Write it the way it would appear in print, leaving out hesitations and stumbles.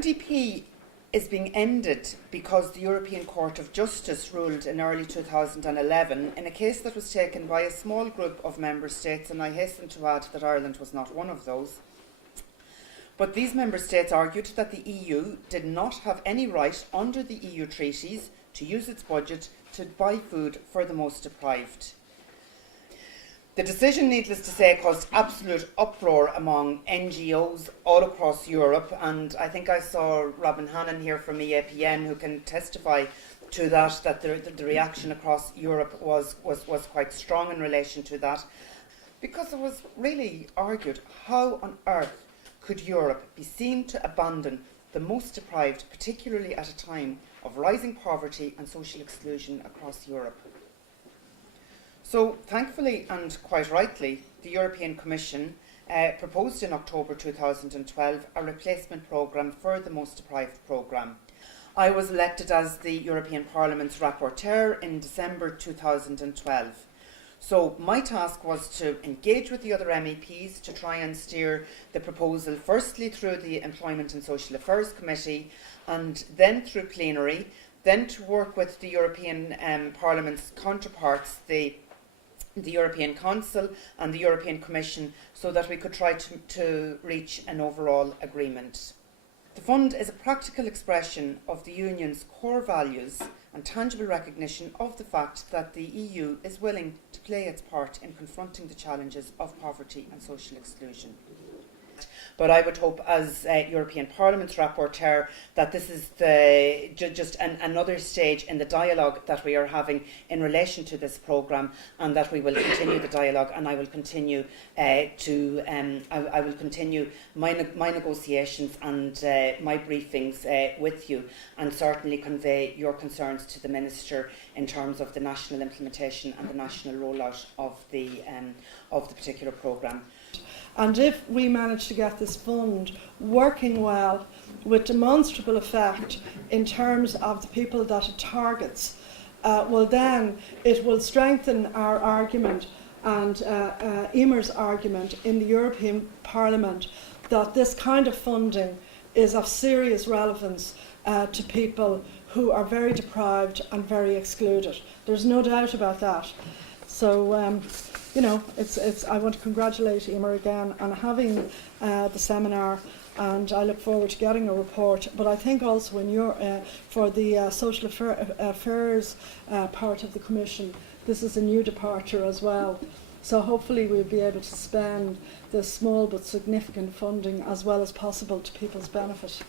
MDP is being ended because the European Court of Justice ruled in early 2011 in a case that was taken by a small group of member states, and I hasten to add that Ireland was not one of those. But these member states argued that the EU did not have any right under the EU treaties to use its budget to buy food for the most deprived. The decision, needless to say, caused absolute uproar among NGOs all across Europe, and I think I saw Robin Hannon here from EAPN who can testify to that the reaction across Europe was quite strong in relation to that, because it was really argued, how on earth could Europe be seen to abandon the most deprived, particularly at a time of rising poverty and social exclusion across Europe? So, thankfully and quite rightly, the European Commission proposed in October 2012 a replacement programme for the Most Deprived programme. I was elected as the European Parliament's rapporteur in December 2012. So my task was to engage with the other MEPs to try and steer the proposal firstly through the Employment and Social Affairs Committee and then through plenary, then to work with the European Parliament's counterparts, the European Council and the European Commission, so that we could try to reach an overall agreement. The fund is a practical expression of the Union's core values and tangible recognition of the fact that the EU is willing to play its part in confronting the challenges of poverty and social exclusion. But I would hope, as European Parliament's rapporteur, that this is just another stage in the dialogue that we are having in relation to this programme, and that we will continue the dialogue, and I will continue I will continue my negotiations and my briefings with you, and certainly convey your concerns to the Minister in terms of the national implementation and the national rollout of the particular programme. And if we manage to get this fund working well, with demonstrable effect in terms of the people that it targets, well then it will strengthen our argument and Emer's argument in the European Parliament that this kind of funding is of serious relevance to people who are very deprived and very excluded. There's no doubt about that. So, you know, I want to congratulate Emer again on having the seminar, and I look forward to getting a report. But I think also for the social affairs part of the Commission, this is a new departure as well. So hopefully we'll be able to spend this small but significant funding as well as possible to people's benefit.